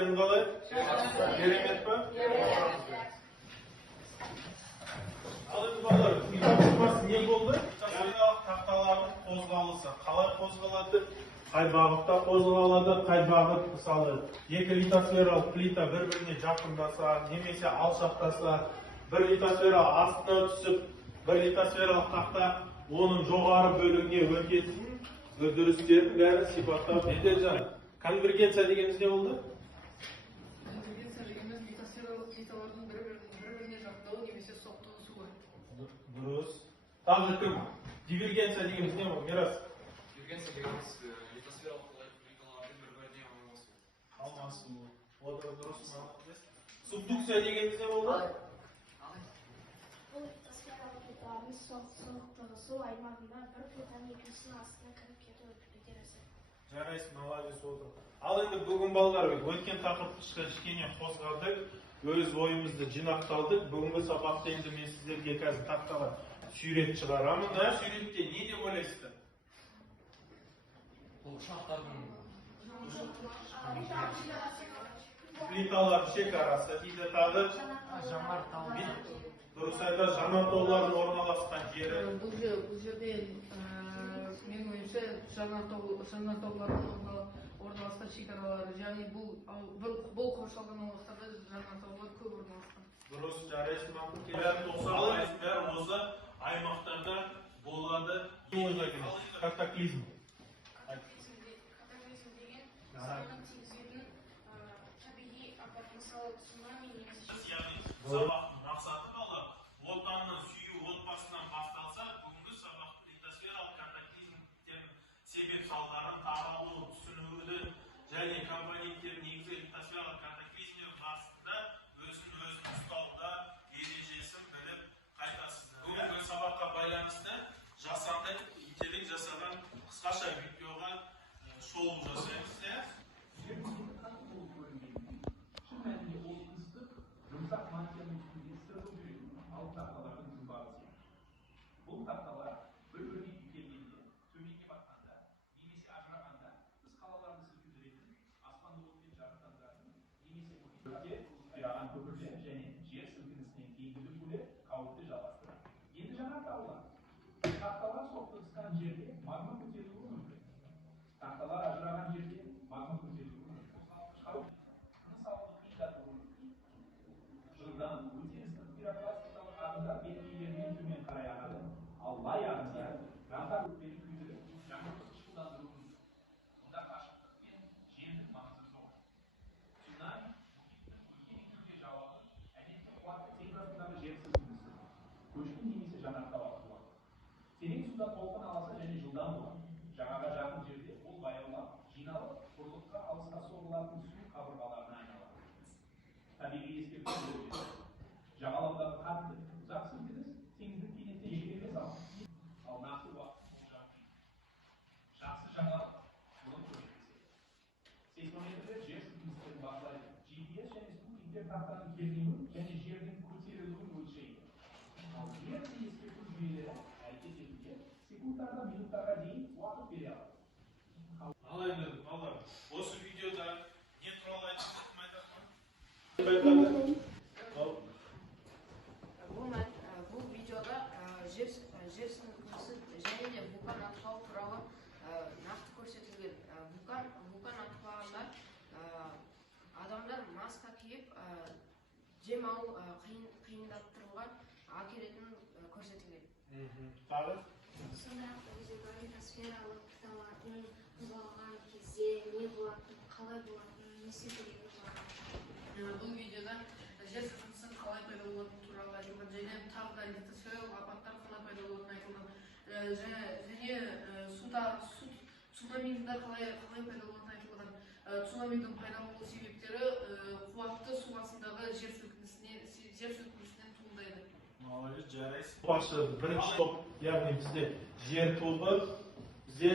işlerim kalay? Keremet mi? Alın bakalım. İnanılmaz ne oldu? Yaylaq taqtaların қозғалысы. Қалай қозғалады? Қай бағытта қозғалады? Қай бағыт мысалы 2 литосфералық плита бір-біріне жақындаса, немесе алшақтаса, 1 литосфера астына түсіп, 1 литосфералық тақта оның жоғары бөлігіне өтетін үрдістердің бәрін сипаттап Беделжан. Конвергенция дегеніміз не болды? Конвергенция дегеніміз литосфералық плиталардың бір-біріне жақтауы немесе соқтығысуы. Дұрыс. Тағы кім? Дивергенция дегеніміз не болды? Мирас? Дивергенция дегеніміз литосфералық плиталардың бір-біріне алмасу. О да дұрыс. Субдукция дегеніміз не болды? Бұл литосфералық плиталардың соқтығысу аймағында бір плитаның екіншісінің астына кіріп кету үдерісі. Жарайсың, молодец отыр. Ал енді бүгін балалар өткен тақырыпты кішкене қозғадық, өз ойымызды жинақталдық. Бүгінгі сабақта енді мен сіздерге қазір тақтаға сүйрет шығарамын. Сүйретте не деп ойлайсыздар? Бұл ұшақтардың Плиталар шекарасы дейді тағы. Дұрыс айта, жанартаулардың орналасқан жері. Бұл жерде менің ойымша жанартаулардың орналасқан шекаралары, яғни бұл қоршалған аумақтарда жанартаулар көп орналасқан. Дұрыс, жарайсың мақұл. Бәрі осы аймақтарда болады. Катаклизм. Катаклизм деген зиянын тигізетін табиғи апат, мысалы цунами немесе Сабақтың мақсаты балалар, отанның сүю отбасынан басталса, бүгінгі сабақтың литосфералық катаклизмдердің себеп салдарын таралу, түсінуді және компоненттердің негізгі литосфералық катаклизмдер барысында өзін ұстауда ережесін біліп қайтасыздар. Бүгінгі сабаққа байланысты жасанды интеллект жасаған қысқаша видеоға шолу жасаймыз. Yumuşak maddenin üstünde sırrı büyük alt tahtaların zımbabası. Bu tahtalar bölümünün yükseldiğinde, sömürge baktığında, nimesi ajrağında, ıskalalarını sürtüdürетін, asmanda olmayan жарықтандыратын, немесе мұхитте қираған көпірлер және жер сілкінісінен кейінгі дүмпулер қауіпті жалғастырады. Енді жаңа тақталар. Тақталар соқтығысқан жерде магма көтерілуі мүмкін. Тақталар ажыраған жерде магма көтерілуі мүмкін. Жылдан өтеністік пирокластикалық ағындар беткейлерінен төмен қарай ағады. Ал лай ағындар жандар өтпені күйдіріп, жаңбырды жылдандыруы мүмкін. Мұнда қашықтық пен жеңдік маңызы зор. Цунами мұхиттың үлкен түрде жауабы әдетте қуатты температурадағы жер сілкінісі, көшкін немесе жанартауға туады. Терең суда толқын аласа және жылдам болады. Жағаға жақын жерде ол баяулап, жиналып, құрлыққа алысқа соғылатын су қабырғаларына айналады. Табиғи ескертулер жағалаудағы қатты ұзақ сілкініс теңіздің кенеттен жіберме салады. Ал нақты уақыт болжамы жақсы жаңалық бұрын көрсетпесе. Сейсмометрлер жер сілкіністерін бақылайды. GPS және спутниктер тақтаның кернеуін және жердің көтерілуін өлшейді. Ал жер ескерту жүйелері әрекет етуге секундтардан минуттарға дейін уақыт бере алады. Алайда, балалар, осы видеода не туралы айтып Бұл видеода жер сілкінісі және де вулкан атқылау туралы нақты көрсетілген. Вулкан атқылағанда адамдар маска киіп жем алу қиындаттыруға әкелетінін көрсетілген. Тағы? сондай-ақ өзегі литосфералық плиталардың қозғалған кезде не болатынын, қалай болатынын, не себебі болатынын. Бұл видеода жер сілкінісінің қалай пайда болатыны туралы айтылған, және тағы да литосфералық апаттар қалай пайда болатыны айтылған, және цунамидің қалай пайда болатыны айтылған. Цунамидің пайда болу себептері қуатты су астындағы жер сілкінісінен туындайды. Молодец, жарайсың. Başı бірінші топ, яғни бізде жер тобы, бізде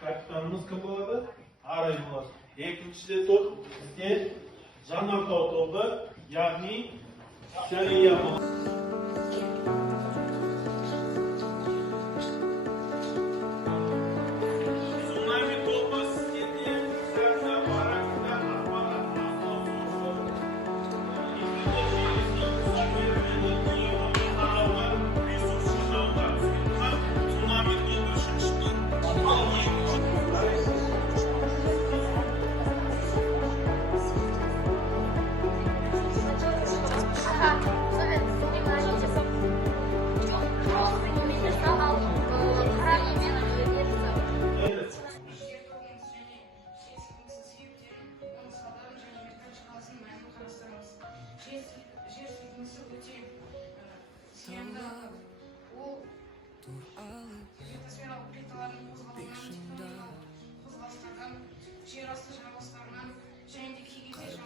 капитанымыз кім болады? Арай болады. Екіншіде топ, бізде жанартау тобы, яғни Шария болады. Цунами тобы сіздерде сәлсә барасында ақпарат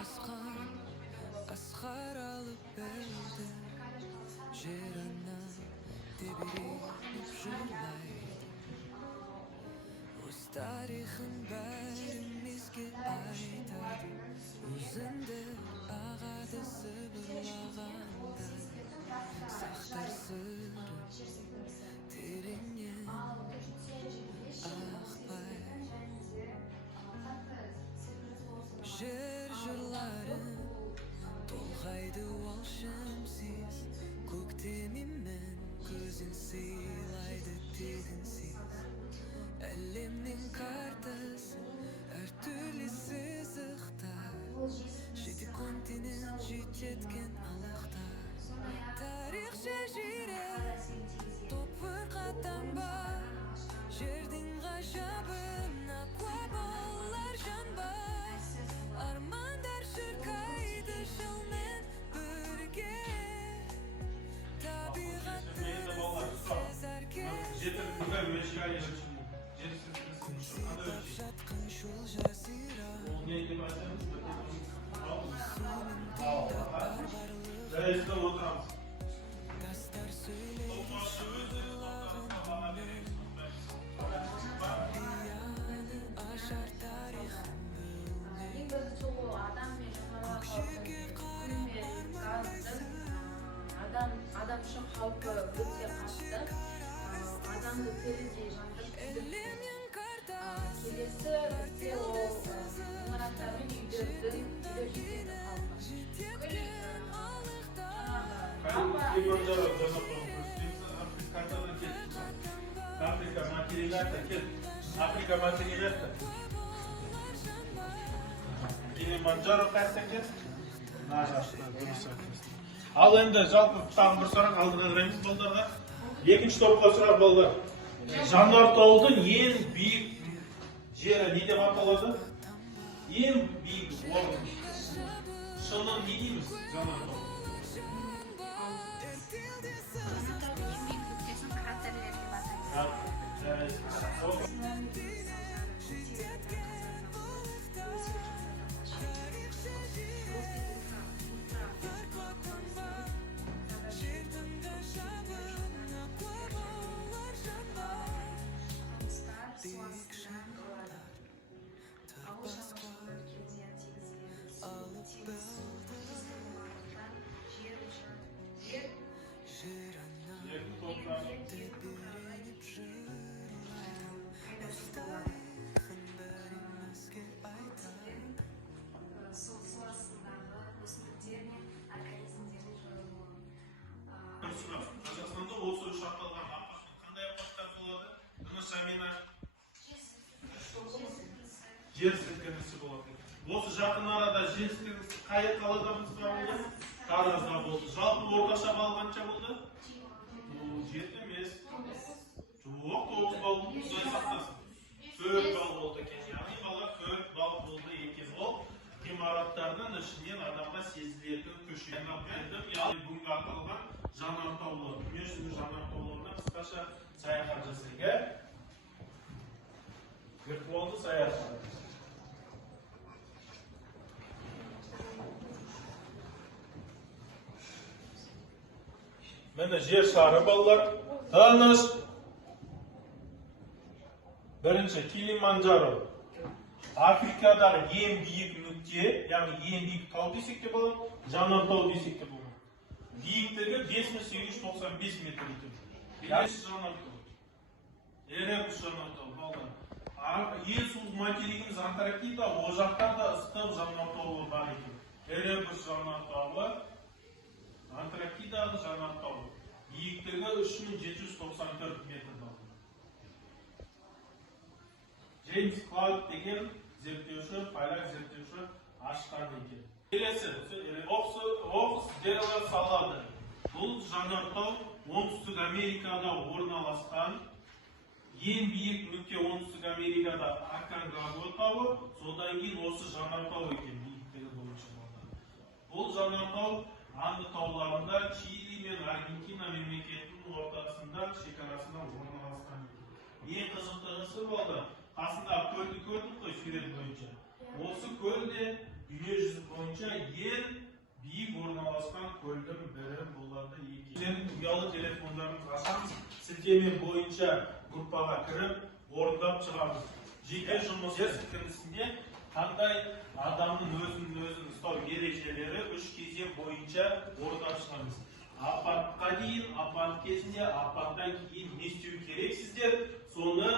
басқан асқар алып берді жер ана тебіреніп жырлайды өз тарихын бәрімізге айтады өзіңді ағады сыбырлағанда сақтар сырын тереңнен ақпай жер жырларын толғайды ол шымсыз көктемімен көзін сыйлайды тегінсіз әлемнің картасы әртүрлі сызықтар жеті континент жететкен алақтар тарих шежіре топыр қатанба жердің ғажабына куә болар жанбай армандар шырқайды жылмен бірге табиғатты сезерге көксеп жатқан жол жазира тастар сөйлейді шұғырлаған дияны ашар тарихын көкшеге қарап Адамшылық халқы өте қатты. Адамды терідей жандырып әлемнің картасы келесі бізде ол ғимараттар мен үйлердің жететін халқы. жетектен алықтар Африка материалята. Килиманджаро қайсың Ал енді жалпы тағы бір сұрақ алдыға қараймыз балдарға. Екінші топқа сұрақ балдар. Жанартаудың ең биік жері не деп аталады? Ең биік орын. Шыны не дейміз Жанартау? Қазақстанда осы үш аталған апаттың қандай апаттар болады? Жер сілкінісі болады. Осы жақын арада жер сілкінісі қай қалада болды? Таразда болды. Жалпы орташа балл қанша болды? 7 емес. Жоқ, 9 балл болды. Құдай сақтасын. 4 балл болды екен. Яғни бала 4 балл болды екен. Ол ғимараттардың ішінен адамға сезілетін көшені бердім. Яғни бүгінгі аталған Жанартаулы, дүниежүзілік Жанартауларына қысқаша саяхат жасайық. Виртуалды саяхат. Міне жер шары балалар. Тыныш. Бірінші Килиманджаро. Африкадағы ең биік нүкте, яғни ең биік тау десек те болады, Жанартау десек те болады. Биіктігі 5895 метр екен. Жанартау. Эребус Жанартау балалар. Ең суық материгіміз Антарктида, о жақтарда ыстық Жанартаулы бар екен. Эребус Жанартауы, Антарктидадағы Жанартауы. Биіктігі 3794 метр балалар. Джеймс Клауд деген зерттеуші, файлак зерттеуші ашқан екен. Келесі, Окс Делавэр салады. Бұл Жанартау оңтүстік Америкада орналасқан. Ең биік нүкте оңтүстік Америкада Аконкагуа тауы, содан кейін осы Жанартау екен биіктігі бойынша болды. Бұл Жанартау Анды тауларында Чили мен Аргентина мемлекетінің ортасында шекарасында орналасқан екен. Ең қызықтығысы болды. Қасында көлді көрдік қой сурет бойынша. Осы көлде дүниежүзі бойынша ең биік орналасқан көлдің бірі болады екен. Сен ұялы телефондарыңызды ашамыз, сілтеме бойынша группаға кіріп, орындап шығамыз. Жеке жұмыс сілтемесінде қандай адамның өзін ұстау ережелері 3 кезең бойынша орындап шығамыз. Апатқа дейін, апат кезінде, апаттан кейін не істеу керексіздер, соны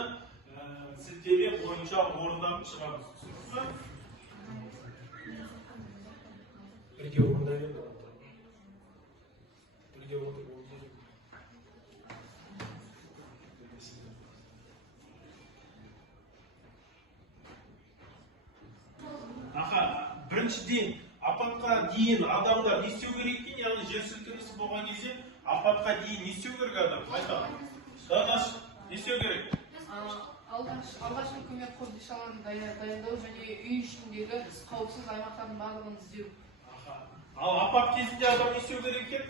сілтеме бойынша орындап шығамыз. Бірге орындай берді. Бірге орындай берді. Біріншіден, апатқа дейін адамдар не істеу керек екен, яғни жер сілкінісі болған кезде апатқа дейін не істеу керек адам? Айтамын. Дадаш, не істеу керек? Алғашқы көмек қосымшаларын дайындау және үй ішіндегі қауіпсіз аймақтардың барлығын іздеу. Ал апат кезінде адам не істеу керек екен?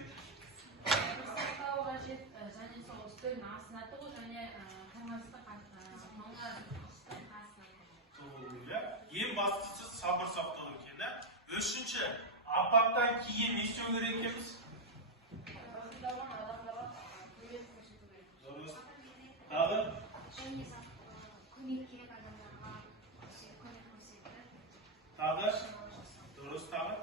Сақтау қажет және сол үстелдің астына тығу және тоңазытты Ең бастысы сабыр сақтау екен. Үшінші, апаттан кейін не істеу керек екенбіз? Тағы? Көмек керек адамдарға көмек көрсетті. Тағы? Дұрыс, тағы?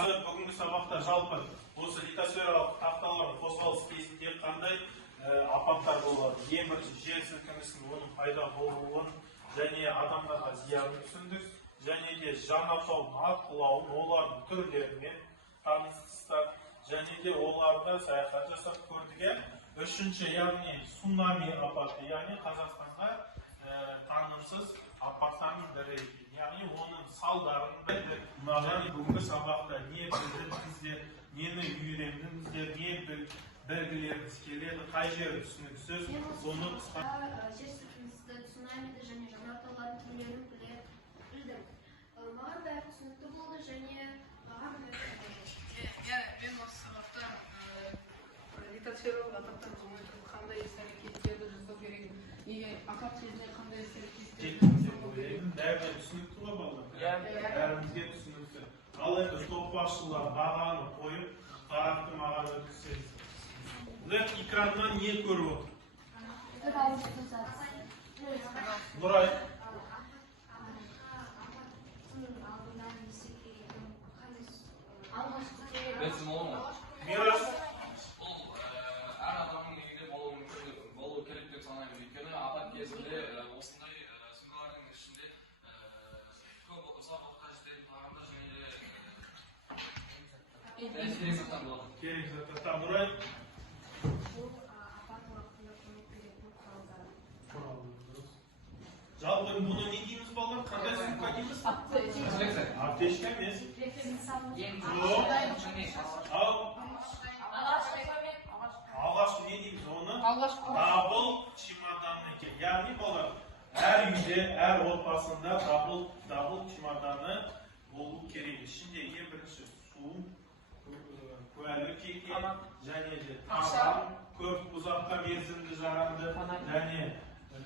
Бүгінгі сабақта жалпы осы литосфералық тақталардың қозғалыс кезінде қандай апаттар болады? Ең бірінші жер сілкінісінің оның пайда болуын және адамдарға зиянын түсіндік, және де жанартаудың атқылауын, олардың түрлерімен таныстық, және де оларға саяхат жасап көрдік. Үшінші, яғни цунами апаты, яғни Қазақстанға танымсыз апаттардың бірі екен. Яғни оның салдарын маған бүгінгі сабақта не білдіңіздер, нені үйрендіңіздер, не белгілеріңіз келеді, қай жері түсініксіз, соны қысқа. Жер сілкіністі, цунамиді және жанартаулардың түрлерін білдім. Маған бәрі түсінікті болды және маған Мен осы сабақта литосфералық апаттан қандай іс-әрекеттерді жасау керек, апат кезінде қандай іс-әрекеттерді Бәріне түсінікті ғой балалар? Бәрімізге түсінікті. Ал енді топ басшылар бағаны қойып, қарақты маған өткізсеңіз. Экраннан не көріп отыр? Нұрай. Мирас. Бұл әр адамның үйінде болу керек деп санаймын. Өйткені апат кезінде осындай судардың ішінде көп ұзақ уақытқа жететін тағамдар және керек заттар болады. Керек заттар. Нұрай. Жалпы бұны не дейміз балалар? Қандай сумка дейміз? Аптечка емес. Алғашқы не дейміз оны? Дабыл чемоданы екен. Яғни балалар, әр үйде, әр отбасында дабыл чемоданы болу керек. Ішінде ең бірінші су, куәлік жеке, және де тамақ, көп ұзаққа мерзімді жарамды, және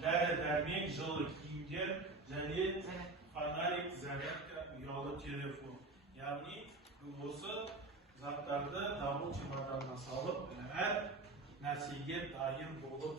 дәрі-дәрмек, жылы киімдер, және фонарик, зарядка, ұялы телефон. Яғни осы заттарды дабыл чемоданына салып, әр нәрсеге дайын болып